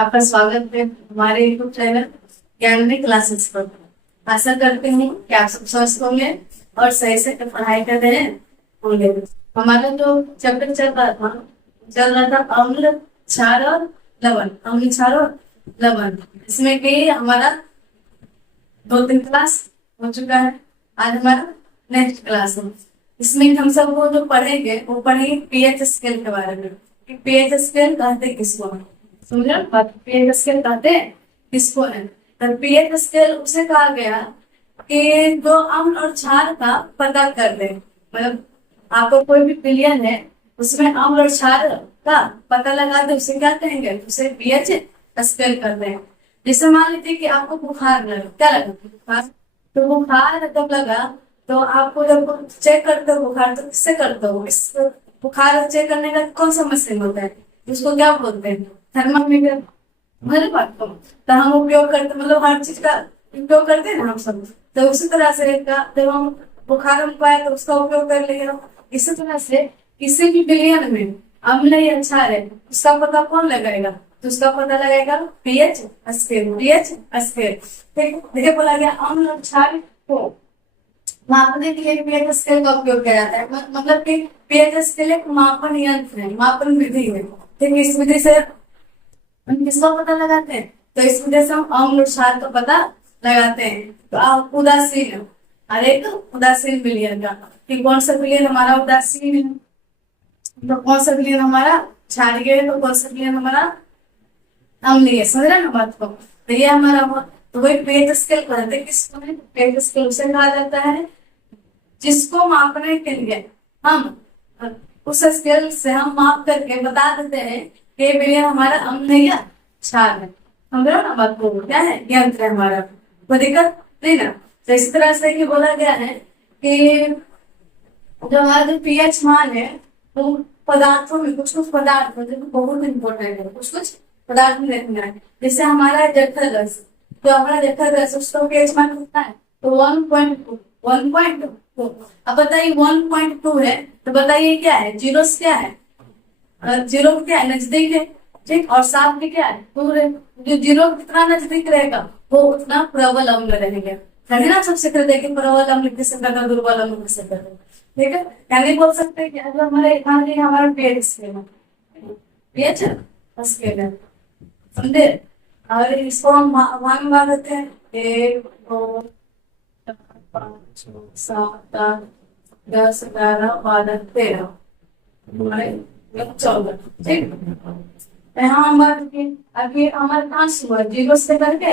आपका स्वागत है हमारे यूट्यूब चैनल ज्ञानी क्लासेस पर। आशा करते हूँ कि आप सब स्वस्थ होंगे और सही से पढ़ाई कर रहे होंगे। हमारा जो चैप्टर चल रहा था अम्ल क्षार और लवण, अम्ल क्षार और लवण। इसमें कि हमारा 2-3 क्लास हो चुका है। आज हमारा नेक्स्ट क्लास है। इसमें हम सब वो जो पढ़ेंगे वो पढ़ेंगे पीएच स्केल के बारे में। पीएच स्केल कहते किसको है, समझो बात। पीएच स्केल कहते हैं किसको है? तो पीएच स्केल उसे कहा गया कि जो अम्ल और क्षार का पता कर दे। मतलब आपको कोई भी विलयन है उसमें अम्ल और क्षार का पता लगा दे, उसे क्या कहेंगे? उसे पीएच स्केल करते हैं। जैसे मान लीजिए कि आपको बुखार लगा, क्या लगा? बुखार। तो बुखार जब लगा तो आपको जब चेक करते हो बुखार तो किससे करते हो? इस बुखार चेक करने का कौन सा मशीन होता है, उसको क्या बोलते हैं? थर्मामीटर। मेरे बात को तो हम उपयोग करते, मतलब हर चीज का उपयोग करते हैं ना हम सब। तो उसी तरह से जब हम बुखार हमको आए तो उसका उपयोग कर लिया। इसी तरह से किसी भी विलयन में अम्ल या क्षार है उसका पता कौन लगाएगा? तो उसका पता लगाएगा पीएच स्केल। पीएच स्केल ठीक देखिए, बोला गया अम्ल और क्षार को मापने के लिए पीएच स्केल का उपयोग किया जाता है। मतलब कि पीएच स्केल एक मापन यंत्र है, मापन विधि है। ठीक, इस विधि से हम किसका पता लगाते हैं? तो इस विधि से हम अम्ल और क्षार का पता लगाते हैं। तो आप उदासीन, अरे तो उदासीन विलयन का कि कौन सा विलयन हमारा उदासीन है, तो कौन सा विलयन हमारा क्षारीय है, तो कौन सा विलयन हमारा अम्लीय। समझ रहे ना बात को? तो ये हमारा तो वही पीएच स्केल कहते हैं किसको? पीएच स्केल उसे कहा जाता है जिसको मापने के लिए हम उस स्केल से हम माप करके बता देते हैं कि विलयन हमारा अम्ल है या क्षार है। समझ रहे हो ना बात को? क्या है? यंत्र है हमारा, कोई दिक्कत नहीं ना। तो इस तरह से कि बोला गया है कि जो हमारा जो पीएच मान है वो पदार्थों में, कुछ कुछ पदार्थ बहुत इंपॉर्टेंट है, कुछ कुछ पदार्थ में रखना है। जैसे हमारा जठर रस, तो हमारा जठर रस उसका पीएच मान कितना है? तो 1.2। 1.2। अब बताइए 1.2 है तो बताइए क्या है? जीरो क्या है? जीरो क्या है? नजदीक है। ठीक, और 7 भी क्या है? दूर है। जो जीरो कितना नजदीक रहेगा वो उतना प्रबल अम्ल रहेगा। है ना? सब सीख रहे कि प्रबल अम्ल किसे कहते हैं, दुर्बल अम्ल किसे कहते हैं। ठीक है, यानी बोल सकते हैं कि अगर हमारा पीएच स्केल है, पीएच स्केल है, समझे? और इसको हम भाग में बांट देते हैं 1 2 4 5 6 7 8 10 11 12 13 14। ठीक, यहाँ हम बात की अभी हमारे पास हुआ 0 से करके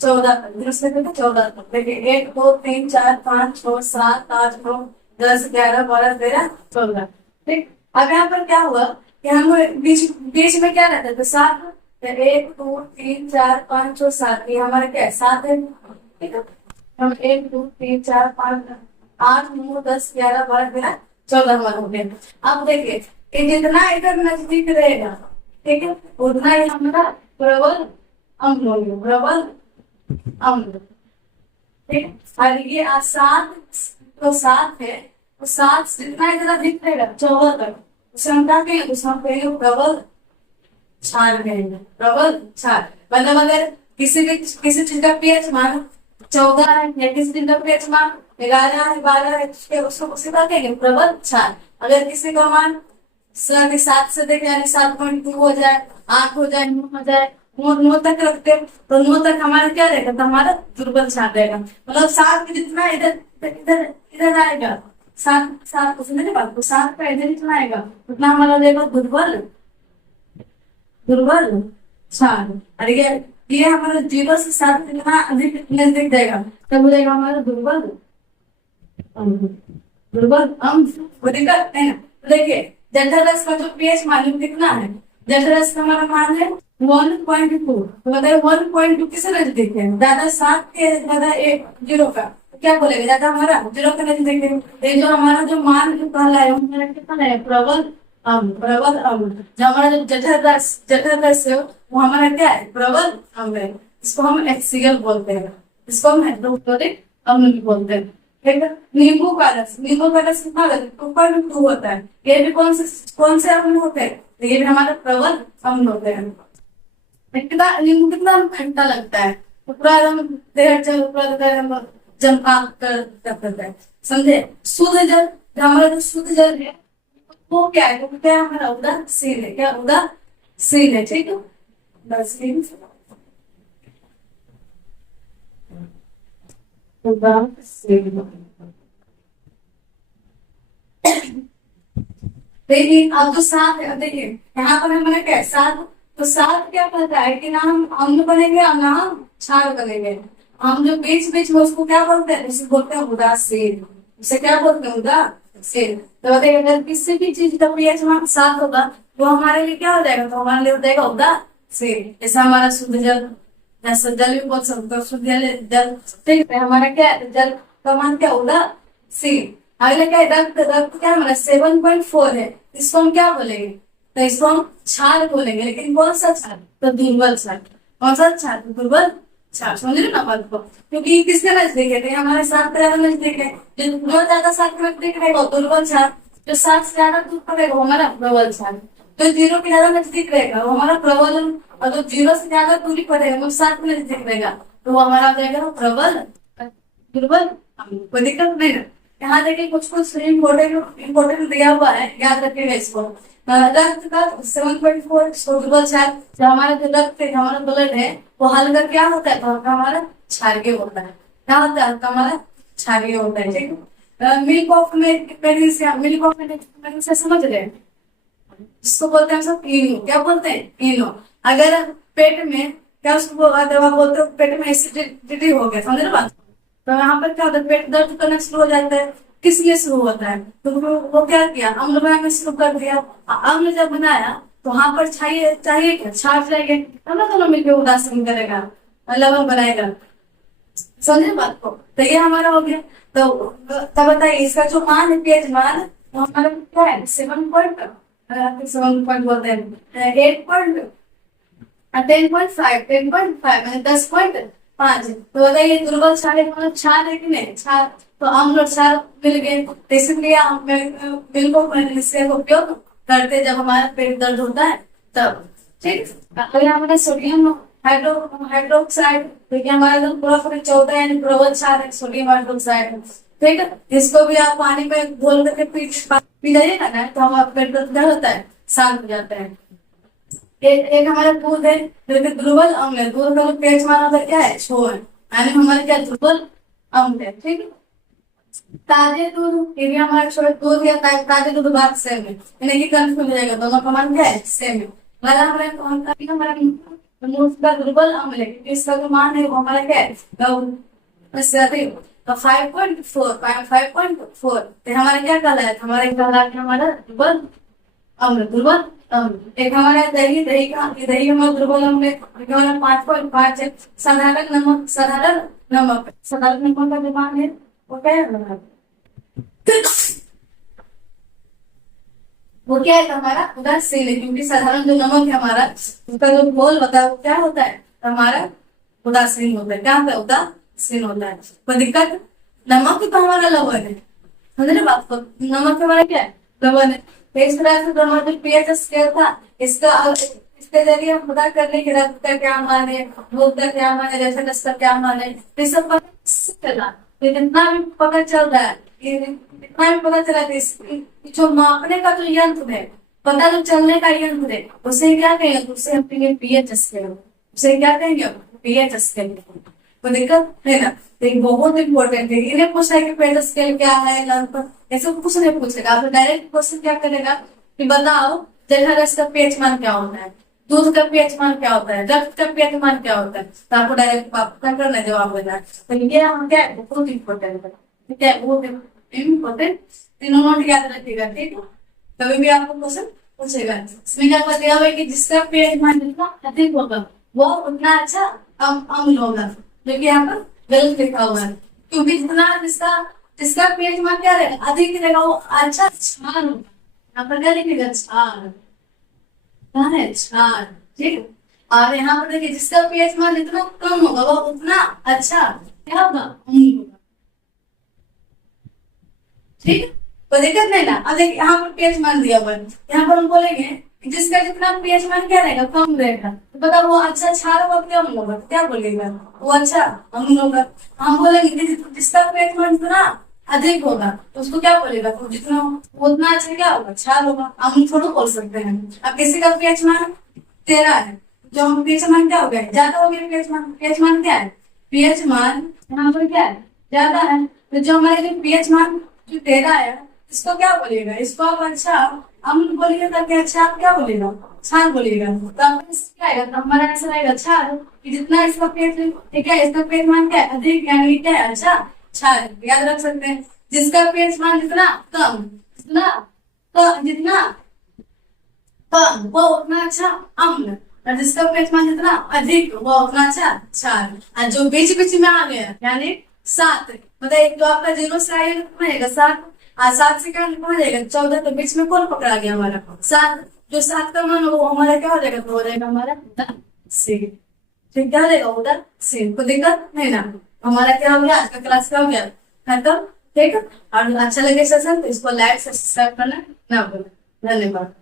14 तक, 0 से करके 14 तक। देखिए 1 2 3 4 5 6 7 8 9 10 11 12 13 14। ठीक, अब यहाँ पर क्या हुआ कि हम बीच बीच में क्या रहता है? 7। 1 2 3 4 5 6 7, ये हमारा क्या है? 7 है। ठीक है, हम 1 2 3 4 5 8 9 10 11 12 13 14 हमारा हो गया। अब देखिए कि जितना इधर नजदीक रहेगा, ठीक है, उतना ही हमारा प्रबल अम्ल होगा, प्रबल अम्ल। ठीक, और ये 7 तो 7 है, तो 7 जितना इधर अधिक रहेगा 14 तक उसे हम क्या कहेंगे? उसे हम कहेंगे प्रबल क्षार कहेंगे, प्रबल क्षार। मतलब अगर किसी चीज का पीएच मान 14 है या किसी चीज का पीएच मान 11 है 12 है, उसको उसी का कहेंगे प्रबल क्षार। अगर किसी का मान 7 से देखे यानी 7.2 हो जाए, 8 हो जाए, 9 हो जाए, 9 तक रखते हैं तो 9 तक हमारा क्या रहेगा? तो हमारा दुर्बल क्षार रहेगा। मतलब 7 में जितना इधर इधर इधर आएगा, 7 समझे बात को? 7 का इधर जितना आएगा उतना हमारा रहेगा दुर्बल दुर्बल क्षार। और ये हमारा 0 से 7 जितना अधिक नजदीक जाएगा तब हो जाएगा हमारा दुर्बल अम्ल। दुर्बल अम्ल वो दिक्कत है ना। तो देखिए जठर रस का जो पीएच मान कितना है? जठर रस का हमारा मान है 1.2। तो बताइए 1.2 किसे नजदीक है? ज्यादा 7 के ज्यादा 1 0 का, तो क्या बोलेगा? ज्यादा हमारा 0 के नजदीक है। ये जो हमारा जो मान जो कहला है हमारा कितना है? प्रबल अम्ल। प्रबल अम्ल जो हमारा जो जठर रस है वो हमारा क्या है? प्रबल अम्ल है। इसको हम HCl बोलते हैं, इसको हम हाइड्रोक्लोरिक अम्ल भी बोलते हैं। ठीक है, नींबू का रस, नींबू का रस कितना ऊपर में 2 होता है। ये भी कौन से अम्ल होते हैं? तो ये भी हमारे प्रबल अम्ल होते हैं। कितना नींबू कितना घंटा लगता है, तो पूरा एकदम देर जल पूरा एकदम जम कर करता है, समझे। शुद्ध जल, हमारा जो शुद्ध जल है वो क्या है, वो क्या है, हमारा उदासीन है, क्या उदासीन है, ठीक है, उदासीन उदासीन। देखिए अब तो सात है, देखिए यहाँ पर हमारा क्या है, सात, तो सात क्या कहता है कि ना हम अम्ल बनेंगे और ना हम क्षार बनेंगे। हम जो बीच बीच में उसको क्या बोलते हैं, उसे बोलते हैं उदासीन, उसे क्या बोलते हैं, उदासीन। तो देखिए अगर किसी भी चीज का पीएच मान सात होगा तो हमारे लिए क्या हो जाएगा, तो हमारे लिए हो जाएगा उदासीन। जैसे हमारा शुद्ध जल, जैसे जल भी बोल सकते हो, शुद्ध जल, जल ठीक है, हमारा क्या है, जल का मान क्या, उदासीन। अगला क्या है, रक्त, रक्त क्या हमारा 7.4 है, इसको हम क्या बोलेंगे, तो इसको हम क्षार बोलेंगे, लेकिन कौन सा क्षार, तो दुर्बल क्षार। कौन सा क्षार, दुर्बल क्षार, समझ रहे ना बात को, क्योंकि किसके नजदीक है, तो हमारे सात के ज्यादा नजदीक है, जो ज्यादा सात के नजदीक रहेगा वो दुर्बल क्षार, जो सात से ज्यादा दूर पर रहेगा वो हमारा प्रबल क्षार, जो जीरो के ज्यादा नजदीक रहेगा वो हमारा प्रबल, और जो जीरो से ज्यादा दूरी पर रहेगा वो सात के नजदीक रहेगा तो वो हमारा हो जाएगा प्रबल, दुर्बल। कोई दिक्कत नहीं है। यहाँ देखिए कुछ कुछ इम्पोर्टेंट इम्पोर्टेंट दिया हुआ है, याद रखिएगा इसको। रक्त का 7.4 दुर्बल क्षार, जो हमारा जो रक्त है, हमारा ब्लड है वो हल्का क्या होता है, तो हल्का हमारा क्षारीय होता है, क्या होता है, हल्का हमारा क्षारीय होता है, ठीक है। Milk of magnesium, milk of magnesium समझ रहे हैं, जिसको बोलते हैं सब इनो, क्या बोलते हैं, इनो। अगर पेट में क्या उसको अगर आप बोलते हो पेट में एसिडिटी हो गया, समझ रहे बात, तो यहाँ पर क्या होता है, पेट दर्द करना शुरू हो जाता है, किस लिए शुरू होता है, तो वो क्या किया, अम्ल बनाना शुरू कर दिया। अम्ल जब बनाया तो वहां पर चाहिए चाहिए क्या, क्षार चाहिए, तब ना दोनों मिलकर उदासीन करेगा, लवण बनाएगा, समझे बात को। तो ये हमारा हो गया। तो तब बताइए इसका जो मान है, पीएच मान, वो हमारा क्या है, 7.7 बोलते हैं, 8 10.5 10.5 मैंने 10.5। तो बताइए दुर्बल क्षार है, मतलब क्षार है कि नहीं, क्षार, तो अम्ल और क्षार मिल गए, तो इसलिए हम मिल्क ऑफ मैग्नीशियम का उपयोग करते हैं जब हमारा पेट दर्द होता है तब, ठीक। अगर हमारा सोडियम हाइड्रोक्साइड, देखिए हमारा जो पूरा पूरी 14 यानी प्रबल क्षार है सोडियम हाइड्रोक्साइड, ठीक है। इसको भी आप पानी में घोल करके पी जाइएगा ना, तो हमारा पेट दर्द होता है, शांत हो जाता है। एक हमारा दूध है जो कि दुर्बल अम्ल है, दूध का पीएच मान होता है क्या है, 6 है, यानी हमारे क्या दुर्बल अम्ल है, ठीक है। ताजे दूध, ये भी हमारा छोटे दूध या ताजे दूध बात सेम है, यानी कि कंफ्यूज हो जाएगा, दोनों का मान क्या है, सेम है। वाला हमारा कौन सा हमारा दूध का दुर्बल अम्ल है, क्योंकि इसका जो मान है वो हमारा क्या है, इससे अधिक, तो 5.4 तो हमारा क्या कहलाया, हमारा कहलाया हमारा दुर्बल अम्ल, दुर्बल अम्ल। एक हमारा दही, दही का दही हमारा दुर्बल अम्ल है, हमारा 5.5 है। साधारण नमक, साधारण नमक, साधारण नमक का जो मान है वो क्या है, वो क्या है हमारा उदासीन है, क्योंकि साधारण जो नमक है हमारा उसका जो घोल होता है वो क्या होता है, हमारा उदासीन होता है, क्या होता है, उदासीन होता है। कोई दिक्कत, नमक तो हमारा लवण है, समझ रहे बात को, नमक हमारा क्या है, लवण है। तो इस तरह से जो हमारा जो पीएच स्केल था इसका, इसके जरिए हम पता करने की रक्त का क्या मान है, दूध का क्या मान है, रेफरेंस का क्या मान है, तो सब पता चला। तो जितना भी पता चल रहा है, जितना भी पता चला जो मापने का जो यंत्र है, पता जो चलने का यंत्र है, उसे क्या कहेंगे, उसे हम कहेंगे पीएच स्केल, उसे क्या कहेंगे, पीएच स्केल। कोई दिक्कत है ना, तो बहुत इंपॉर्टेंट है। इन्हें पूछा है कि पीएच स्केल क्या है, ऐसे कुछ नहीं पूछेगा, आप डायरेक्ट क्वेश्चन क्या करेगा कि बताओ जल रस का पीएच मान क्या होता है, दूध का पीएच मान क्या होता है, रक्त का पीएच मान क्या होता है, तो आपको डायरेक्ट क्या करना है, जवाब देना है। तो ये हम क्या है, बहुत इंपॉर्टेंट है, ठीक है, बहुत इम्पोर्टेंट, तीनों नोट याद रखिएगा, ठीक है। कभी भी आपको क्वेश्चन पूछेगा, इसमें क्या बताया हुआ है कि जिसका पीएच मान जितना अधिक होगा वो उतना अच्छा अम्ल होगा, जो कि यहाँ पर गलत लिखा हुआ है, क्योंकि जितना जिसका जिसका पीएच मान क्या रहेगा, अधिक रहेगा वो अच्छा क्षार होगा। यहाँ पर क्या लिखेगा, क्षार, कहाँ है, क्षार, ठीक। और यहाँ पर देखिए जिसका पीएच मान जितना कम होगा वो उतना अच्छा क्या होगा, अम्ल होगा, ठीक है। तो दिक्कत नहीं ना। अब देखिए यहाँ पर पीएच मान दिया हुआ है, यहाँ पर हम बोलेंगे जिसका जितना पीएच मान क्या रहेगा, कम रहेगा। तो पता वो अच्छा क्षार होगा, कम होगा, क्या बोलेगा वो अच्छा अम्ल होगा। हम बोलेंगे कि जिसका पीएच मान जितना अधिक होगा तो उसको क्या बोलेगा, तो जितना उतना अच्छा क्या होगा, क्षार होगा। हम थोड़ा बोल सकते हैं। अब किसी का पीएच मान 13 है, जो हम पीएच मान क्या हो गया, ज्यादा हो गया। पीएच मान क्या है, पीएच मान यहाँ पर क्या है, ज्यादा है। तो जो हमारे जो पीएच मान जो 13 है, इसको क्या बोलेगा, इसको आप अच्छा अम्ल बोलिएगा, क्या अच्छा आप क्या बोलेगा, क्षार बोलिएगा। तो आप क्या आएगा, तो हमारा आंसर आएगा क्षार। कि जितना इसका पेट, ठीक है, इसका पेट मान क्या है, अधिक, यानी क्या है, अच्छा क्षार, याद रख सकते हैं। जिसका पेट मान जितना कम, जितना जितना कम वो उतना अच्छा अम्ल, और जिसका पेट मान जितना अधिक वो उतना अच्छा क्षार। और जो बीच बीच में आ गया यानी 7, मतलब एक तो आपका 0 से आएगा कितना रहेगा 7, 7 से क्या हो जाएगा 14, तो बीच में कौन पकड़ा गया हमारा 7। जो 7 का मान होगा वो हमारा क्या हो जाएगा, तो हो जाएगा हमारा सी। ठीक, क्या हो जाएगा उधर सी, कोई दिक्कत नहीं ना। हमारा क्या हो गया, आज का क्लास क्या हो गया खत्म। ठीक है, और अच्छा लगे सेशन तो इसको लाइक सब्सक्राइब करना ना भूलें। धन्यवाद।